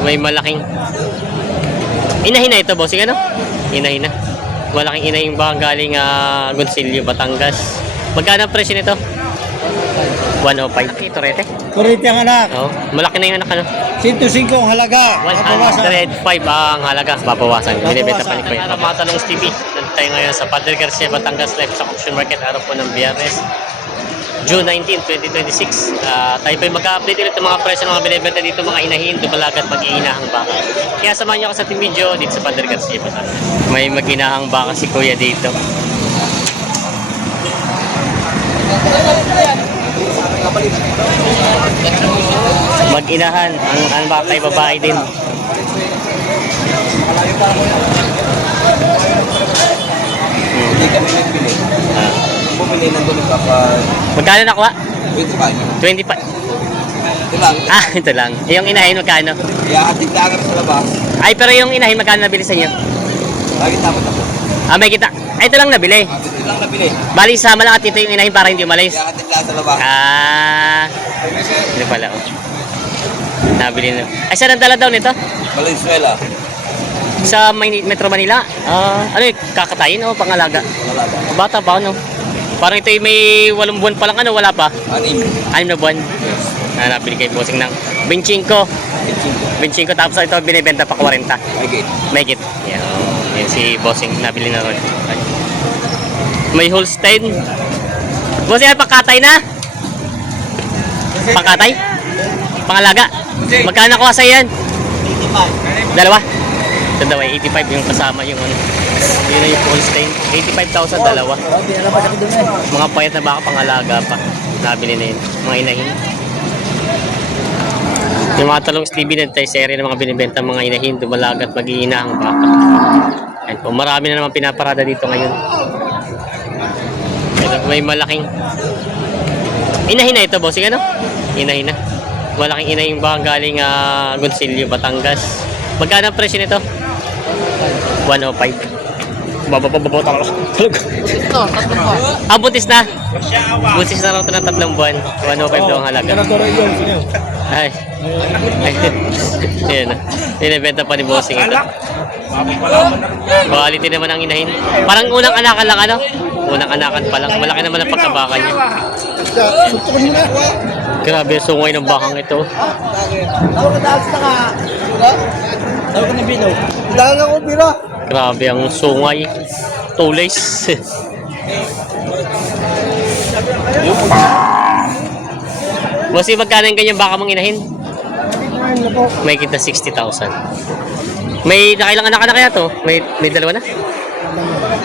may malaking inahina ito, bossing, ano? Inahina. Malaking inahing baka galing Gonsilio, Batangas. Magkano ang presyo nito? 105. Ito, rete? Kurite ang anak. Oh, malaki na yung anak, ano? 105 ang halaga. 105 ang halaga. Babawasan. Binibenta pa ni Kuya. Para matanong TV. Nandito tayo ngayon sa Padre Garcia, Batangas Live sa Auction Market. Araw po ng Biyernes, June 19, 2026. Tayo po mag-update ulit ng mga presyo ng mga binibenta dito, mga inahin, dumalagat, mag-iinahang baka. Kaya samahan niyo ako sa team video dito sa Padre Garcia, Batangas. May mag-inahang baka si Kuya dito. Mag-inahan ang baka ay babae din. Bumili ng doon kapag Magkano nakuha? 25. 25. Ito lang. Yung inahin magkano? Ihahatid ka agad sa labas. Ay, pero yung inahin magkano nabili sa inyo? Lagi dapat ako. May kita. Ay, ito lang nabili. Ito lang nabili. Bali, sama lang at ito yung inahin para hindi umalis. Ihahatid lang sa labas. Hindi pala. Oh. Nabili na. Ay, saan ang dala daw nito? Valenzuela. Sa Metro Manila. Ano yung kakatayin o pangalaga? Bata pa, ano? Parang ito yung may 8 buwan pa lang, ano? Wala pa? 6 na buwan. Nabili kay bossing ng 25. 25, tapos ito binibenta pa 40. Make it. Yan. Yan si bossing, nabili na ron. May Holstein. Bossing, ay pakatay na? Pakatay? Pangalaga? Magkano nakuha sa yan? 2 Dalawa? Ito daw ay 85 yung kasama yung ano. Yun na yung Holstein. 85,000 dalawa. Mga payat na baka pangalaga pa. Nabili na yun. Mga inahin. Yung mga talong Stevie na tayo serie ng mga binibenta mga inahin, dumalagat, mag-iinahang baka. Ayan po, marami na naman pinaparada dito ngayon. Ayan, may malaking inahin na ito, bossing, ano? Inahin na. Malaking inahin baka galing Gonsilio, Batangas. Magkano ang presyo nito? 105. Babababaw talaga. Butis na. Butis na raw ito ng 3 buwan. 105 daw ang halaga. Ay. Ayan na. Binibenta pa ni bossing ito. Quality naman ang inahin. Parang unang anakan lang, ano? Unang anakan pa lang. Malaki naman ang pagkabaka niya. Grabe, sungay ng bakang ito. Grabe ang sungay. Tulis. Bossy, magkano yung ganyang baka mong inahin? May kita 60,000. May nakailang anak na kaya to? May dalawa na?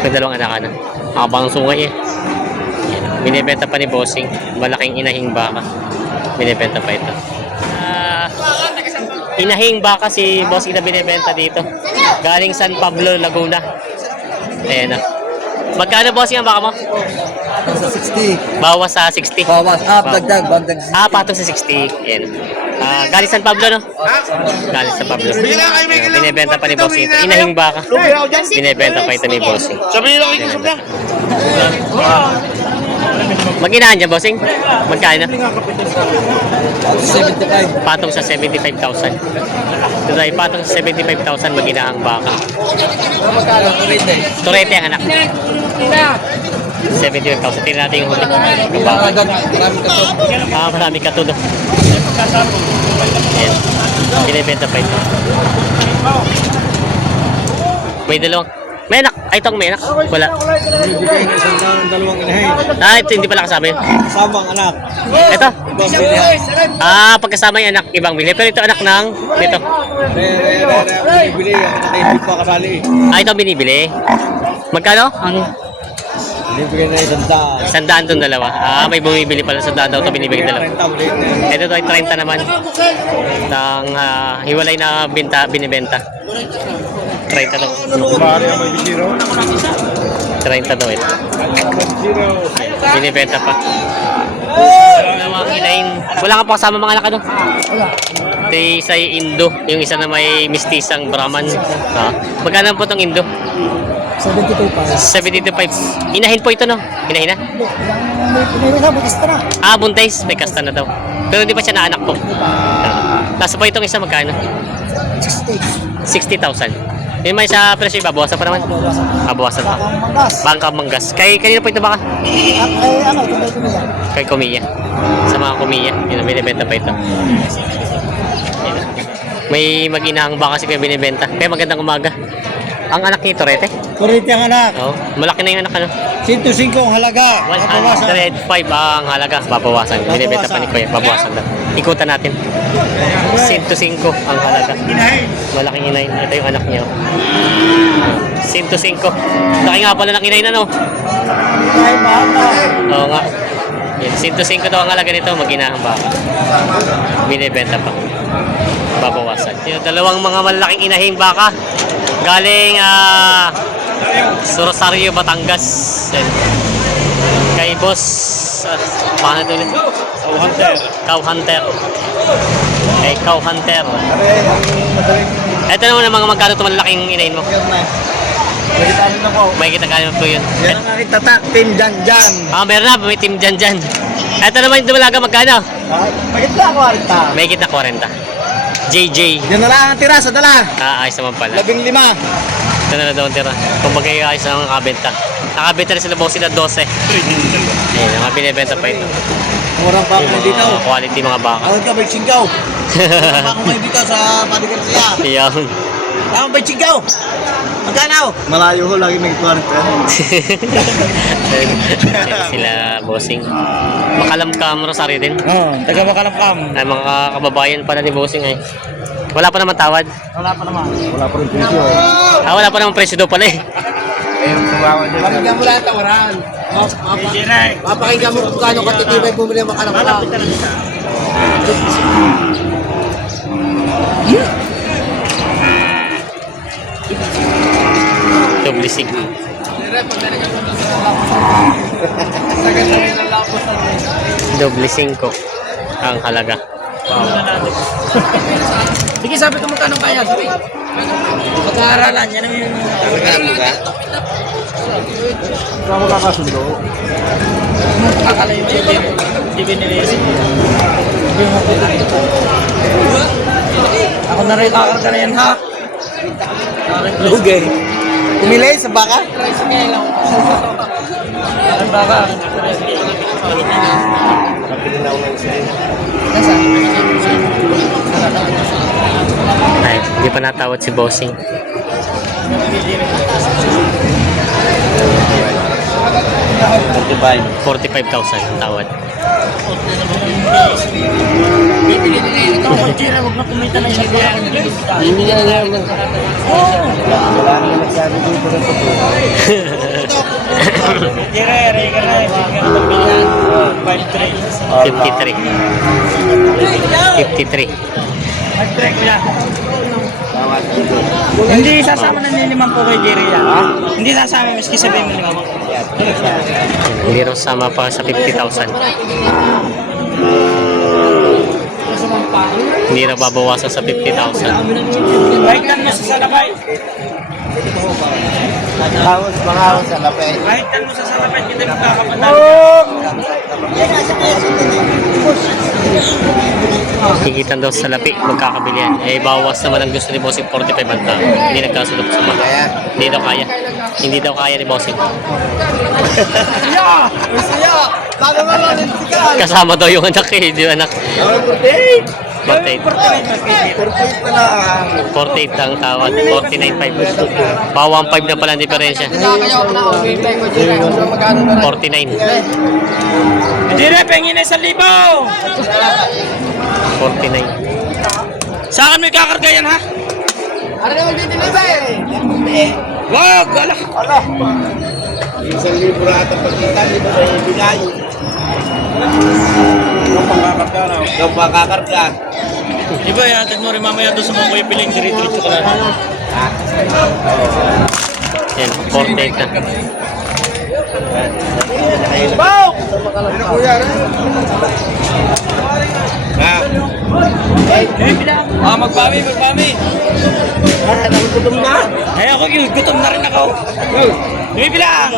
May 2 anak na. Habang sungay eh. Binibenta pa ni bossing. Malaking inahing baka. Binibenta pa ito. Inahing baka si bossing na binibenta dito. Galing San Pablo, Laguna. Ayan na. Magkano bossing ang baka mo? Sa 60. Bawas sa 60. Bawas. Dagdag. Patong sa 60. Ayan. Galing San Pablo, no? Galing San Pablo. Binibenta pa ni bossing ito. Inahing baka. Binibenta pa ito ni bossing. Mag-inahan dyan, bossing? Magkano? 75. Patong sa 75,000. Ito ay patong sa 75,000 mag-inahang baka. Turete ang anak. 75,000. Tingnan natin yung huli. Marami katudo. Ayan. Binibenta pa ito. May dalawang. May anak. Ay, itong may anak. Wala. Bibigay ng isang dalawang inahin. Ito hindi pala kasama yun. Samang anak. Ito. Pagkasama yung anak, ibang bili. Pero ito anak ng dito. Bibili. Hindi pa kasali. Ito binibili. Magkano? Bibigay na 100. 100 itong dalawa. May bumibili pala 100 daw ito binibigay dalawa. Ito ay 30 naman. Ng hiwalay na binibenta. 30 daw. 30 daw ito. Binibenta pa. Wala ka pa kasama mga anak, ano? Ito isa yung Indo. Yung isa na may mistisang Brahman. Magkano po itong Indo? 72.5. Inahin po ito, no? Inahin na? May buntis na. Buntis. May kasta na daw. Pero hindi pa siya naanak po. Tapos po itong isa magkano? 60. 60,000. Yung may sa presyo, babawasan pa naman. Babawasan pa. Bakang manggas. Bangka Manggas. Kanino po ito baka? At ay ano, tuloy ko niya. Kay Kumiya. Sa mga Kumiya. Yun, binibenta pa ito. Yun. May mag-inahang baka kasi kaya binibenta. Kaya magandang umaga. Ang anak nito, Rete? Kuriti ang anak. Oo. Malaki na yung anak, ano? 105 ang halaga. 105 ang halaga. Babawasan. Binibenta pa ni Kuya. Babawasan na. Ikutan natin. 105 ang halaga. Malaking inahin. Ito yung anak niya. 105. Laki nga pala ng inahin, ano? Ay, mahal na. Oo nga. Yan, 105 daw ang halaga nito, mag-inahang baka. Binibenta pa. Babawasan. Yung dalawang mga malaking inahing baka. Galing Rosario, Batangas. Yan. Kay Boss, paano ito ulit? Cow Hunter. Kay Cow Hunter. Ito naman ang mga magkano ito malaking inahin mo. Nagitaan na po. May kita kaya po yun. Yan ang aking tatak, Team Janjan. Meron na, may team dyan. Ito naman yung dumalaga magkano? Bakit lang ako, Arita? May kita 40. JJ. Yan na lang ang tira sa dala. Ayos naman pala. 15. Ito na daw ang tira. Kung bagay ayos na ang nakabenta. Nakabenta rin sila buong sila 12. Ayun, mga binibenta pa ito. Murang pa ako Yung dito. mga quality mga baka. Awag ka, Bay Chingaw. Murang pa ako ngayon dito sa Padigan siya. Iyan. Tama, Bay Chingaw. Magkano? Malayo ho, lagi may 40. Ayun sila bossing. Makalamkam Rosario din. Oo, taga Makalamkam. Ay, mga kababayan pala ni bossing ay. Wala pa naman tawad. Wala pa naman. Wala pa rin presyo. Wala pa naman presyo daw pala eh. Pakinggan mo lang tawaran. Papakinggan mo kung gaano katitibay bumili ang makalakala. Doblisig. Doble 5 ang halaga. Sige, sabi ko magkano kaya. Sabi. Pag-aaralan, yan ang yung... Saan mo kakasundo? Kakala yung hindi binilisin. Ako na rin kakarga na yan, ha? Lugi. Umili sa baka? Ang baka. Ay, hindi pa natawad si bossing. 45,000 ang tawad. Ito, Jira, huwag na kumita na isang baka. Hindi nga nga lang. Wala nga nagsabi dito na ito. Jira, rega na. 53. 53. Mag-track mo yan. Hindi sasama na niliman po kay Jerry yan. Hindi sasama, miski sabihin mo limang. Hindi rin sama pa sa 50,000. Hindi na babawasan sa 50,000. Bahitan mo sa salapay. Mga sa lapay. Bahitan mo sa salapay, kita yung kakapatan. Higitan daw sa lapi, magkakabilihan. Eh, bawas naman ang gusto ni Bossing 45 ang tao. Hindi nagkasunod sa mga. Hindi daw kaya. Hindi daw kaya ni Bossing. Kasama daw yung anak eh. Di anak. 48. 48 ang tawad. 49.5. Bawang 5 na pala ang diferensya. 49. Jerry, pengin na 1,000. 49. Sa akin may kakarga yan, ha? Ano naman dito Wag, ala. Isang libro at ang pagkita, di ba may bigay? Yung pangkakarga. Iba, yatid mo rin mamaya doon sa mga kuya piling, diretso ka lang. Yan, 48 na. Bow! Ano kuya? Magpami. Nagutom na? Ay, ako, gutom na rin ako. Bibilang!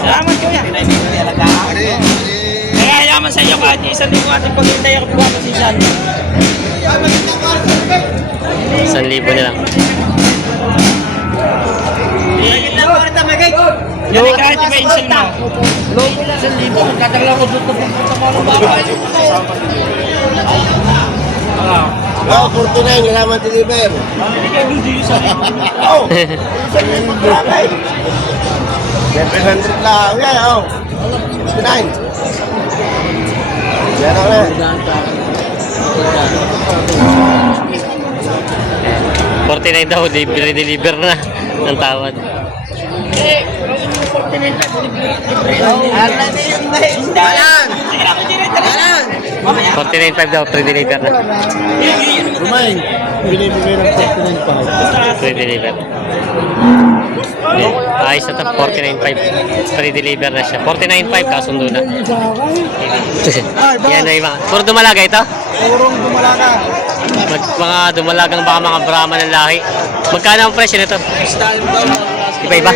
Salamat, kuya. naman sa iyo kahit isang linggo ating paghintay ako pagpapasisan. 1,000 na lang. Yan ay kahit iba insul mo. Lobo na 1,000. Magkataglang ko doon ng babae. Oo, 49, kailangan deliver. Hindi kayo hindi sa Oo. 700 lang. Yan, oo. 49. Yan ako na. 49 daw, deliver na ng tawad. 49.5 daw, pre-deliver na. Kumain. Binibigay ng 49 pa. Pre-deliver. Ayos na ito, 49.5. Pre-deliver na siya. 49.5, kasundo na. Yan na yung mga. Puro dumalaga ito? Purong dumalaga. Mga dumalagang baka mga Brahma ng lahi. Magkano ang presyo nito? Iba-iba?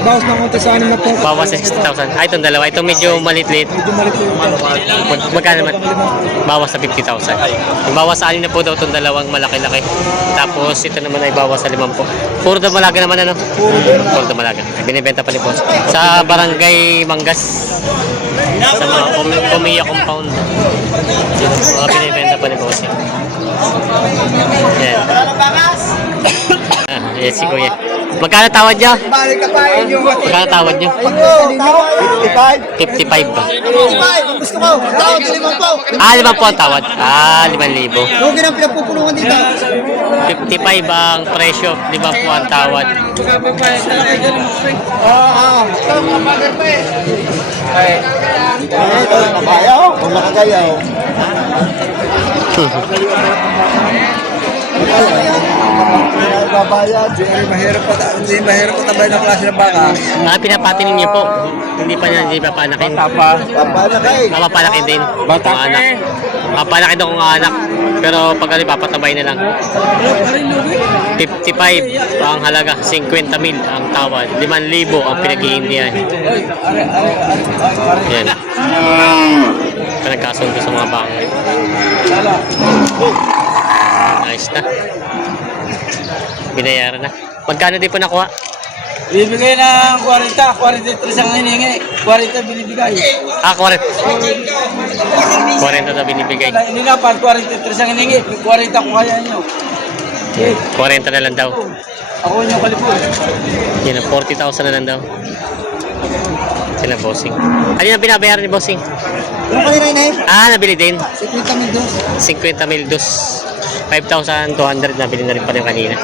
Bawas ng konti sa 6 na po. Bawas sa 60,000. Ay, itong dalawa. Itong medyo malit-lit. Medyo malit po yung Magkano naman? Bawas sa 50,000. Yung bawas sa 6 na po daw itong dalawang malaki-laki. Tapos ito naman ay bawas sa 5 po. Puro dumalaga naman ano? Puro dumalaga. Binibenta pa ni boss. Sa Barangay Mangas. Sa mga Pumiya compound. Mga binibenta pa ni boss. Yan. Yes, si Kuya. Magkano tawad niyo? Balik ka pa yung Magkano tawad niyo? 55. 55 ba? 55. Gusto ko. Tawag 5 po. 5 po ang tawad. 5,000. Huwag ang pinapupulungan dito. 55 ang presyo, 5 po ang tawad. Oo. Kabayaw. O nakagayaw. Babayad. Mahirap pa tabay ng klase ng baka. Pinapatinin niyo po. Hindi pa panakin. Papalakay. Mapapalakin din. Bata anak. Mapapalakin daw kung anak. Pero pag papatabay na lang. 55 ang halaga. 50,000 ang tawad. 5,000 ang pinag-iindihan. Yan. Pinagkasundo sa mga baka. Nice na. Binayaran na. Magkano din po nakuha? Bibigay ng 40, 43 ang hiningi. 40 binibigay. 40. 40 na binibigay. Hindi nga pa, 43 ang hiningi. 40 kung kaya nyo. 40 na lang daw. Ako yung kalipon. Yan ang 40,000 na lang daw. Sila bossing. Ano yung binabayaran ni bossing? Ano kanina inay? Nabili din. 50,000 50,000 dos. 5,200 nabili na rin pa rin kanina.